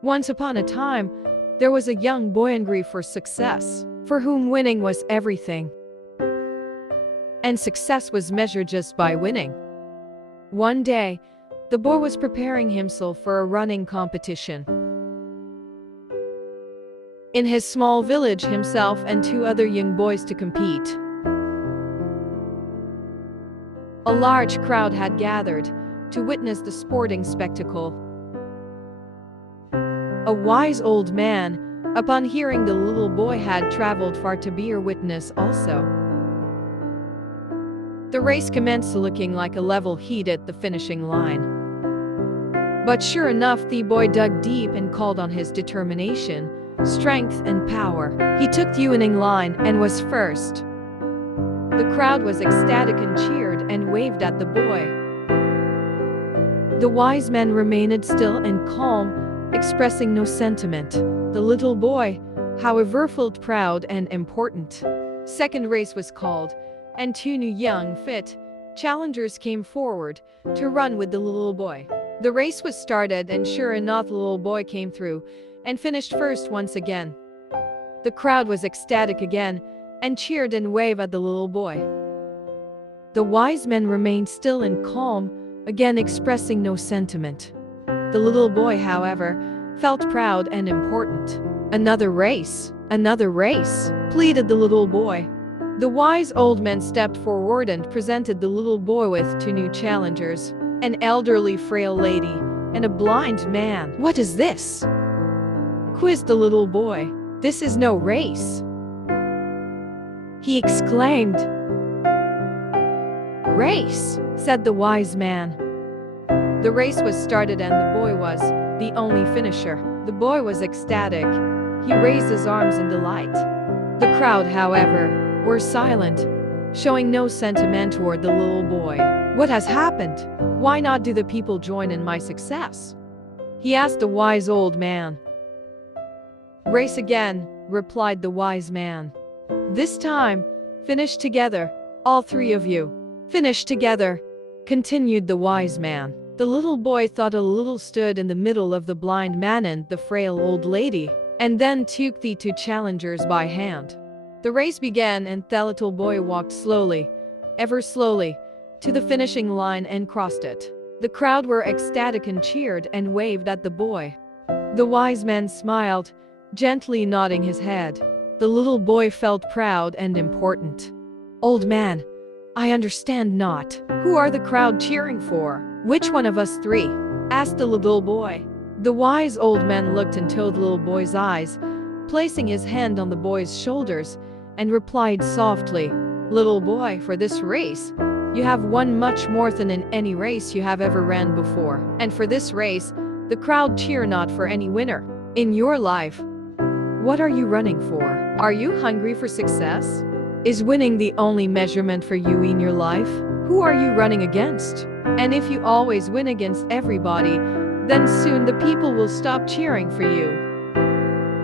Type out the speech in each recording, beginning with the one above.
Once upon a time, there was a young boy hungry for success, for whom winning was everything. And success was measured just by winning. One day, the boy was preparing himself for a running competition. In his small village, himself and two other young boys to compete. A large crowd had gathered to witness the sporting spectacle. A wise old man, upon hearing the little boy had traveled far to be a witness also. The race commenced, looking like a level heat at the finishing line. But sure enough, the boy dug deep and called on his determination, strength and power. He took the winning line and was first. The crowd was ecstatic and cheered and waved at the boy. The wise man remained still and calm, expressing no sentiment. The little boy, however, felt proud and important. Second race was called, and two new young, fit challengers came forward to run with the little boy. The race was started, and sure enough, the little boy came through and finished first once again. The crowd was ecstatic again and cheered and waved at the little boy. The wise man remained still and calm, again expressing no sentiment. The little boy, however, felt proud and important. Another race, pleaded the little boy. The wise old man stepped forward and presented the little boy with two new challengers, an elderly frail lady and a blind man. "What is this?" quizzed the little boy. "This is no race," he exclaimed. "Race," said the wise man. The race was started and the boy was the only finisher. The boy was ecstatic. He raised his arms in delight. The crowd, however, were silent, showing no sentiment toward the little boy. "What has happened? Why not do the people join in my success?" he asked the wise old man. "Race again," replied the wise man. "This time, finish together, all three of you. Finish together," continued the wise man. The little boy thought a little, stood in the middle of the blind man and the frail old lady, and then took the two challengers by hand. The race began, and the little boy walked slowly, ever slowly, to the finishing line and crossed it. The crowd were ecstatic and cheered and waved at the boy. The wise man smiled, gently nodding his head. The little boy felt proud and important. "Old man, I understand not. Who are the crowd cheering for? Which one of us three?" asked the little boy. The wise old man looked into the little boy's eyes, placing his hand on the boy's shoulders, and replied softly, "Little boy, for this race, you have won much more than in any race you have ever ran before. And for this race, the crowd cheer not for any winner. In your life, what are you running for? Are you hungry for success? Is winning the only measurement for you in your life? Who are you running against? And if you always win against everybody, then soon the people will stop cheering for you.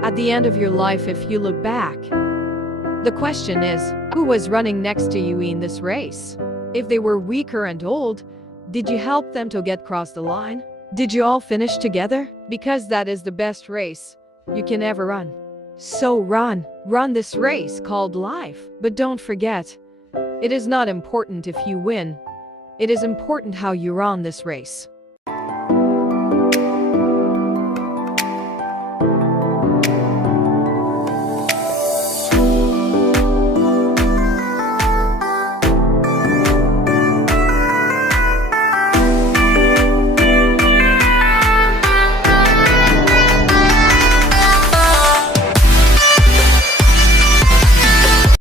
At the end of your life, if you look back, the question is, who was running next to you in this race? If they were weaker and old, did you help them to get across the line? Did you all finish together? Because that is the best race you can ever run. So run this race called life. But don't forget, it is not important if you win. It is important how you run this race.